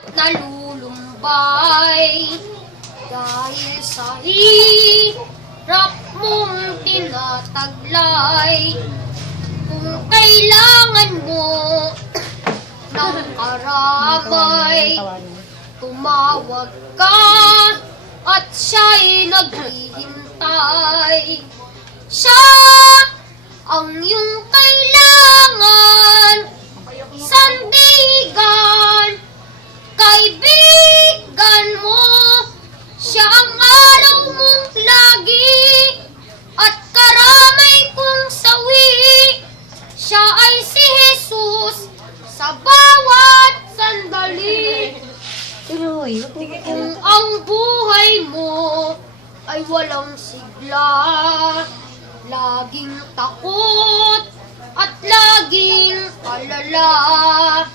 nalulumbay dahil sa hirap mong tinataglay. Kung kailangan mo ng karabay, tumawag ka at siya'y naghihintay. Siya ang iyong kailangan, sandigan, kaibigan mo. Siya ang araw mong lagi at karamay kong sawi. Siya ay si Jesus sa bawat sandali. Kung ang buhay mo ay walang sigla, laging takot at laging alala,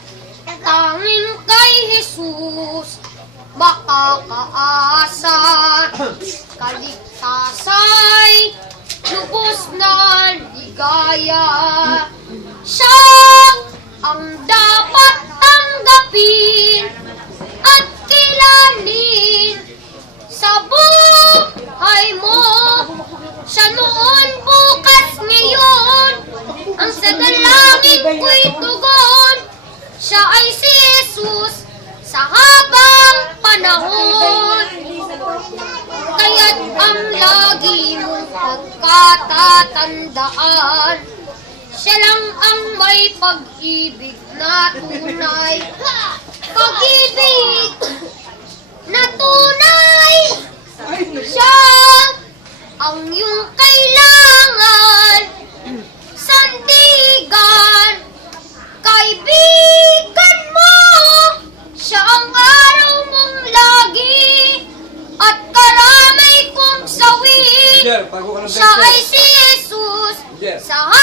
tanging kay Jesus makakaasa. Kaligtasay lubos na ligaya. Siya ang dapat tanggapin at kilanin sa buhay mo. Siya noon, bukas, ngayon, ang sa dalangin ko'y tugon. Siya ay si Jesus sa habang panahon. Kaya't ang lagi mong pagkatatandaan, siya lang ang may pag-ibig na tunay. Pag-ibig na tunay. Siya ang iyong kailangan, sandigan, kaibigan mo. Siya ang araw mong lagi at karamay kong sawi. Siya ay si Jesus sa